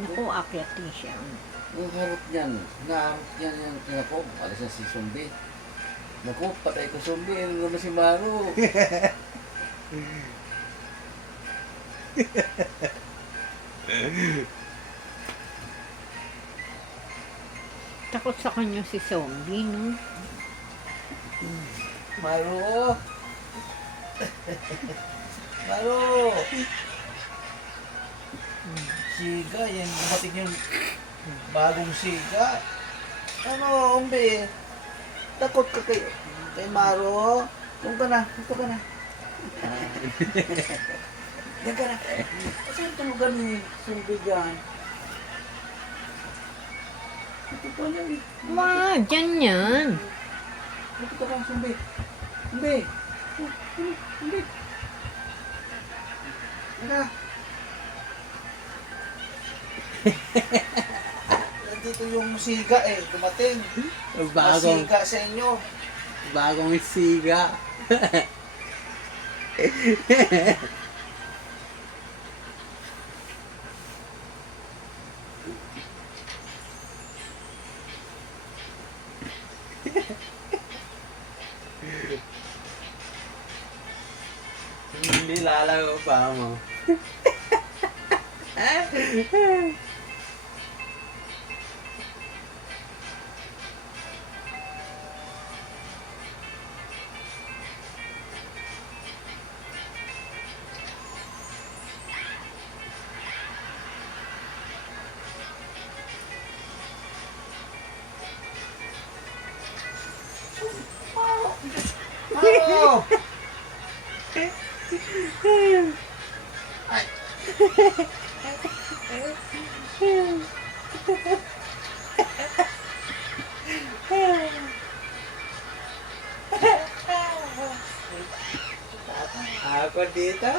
Naku, akyat din siya. Ang harap niyan. Naharap niyan yung tinako. Alas na si Sumbi. Naku, patay ko Sumbi. Ano naman si Maro? Takot sa kanya si zombie, no? Maro! Maro! Siga, yan dumating yung bagong siga. Ano, umbi? Takot ka kay Maro? Doon ka na, dito ka na. Diyan ka na. Saan tulugan ni Sumbi dyan? Ito pa niya eh. Wow, dyan yan. Dito ka, Sumbi. Sumbi. Sumbi. Tara. Nandito yung siga eh, dumating. Bagong, Siga sa inyo. bagong siga. Hindi lalago pa mo. Maro! Ay. Ako dito.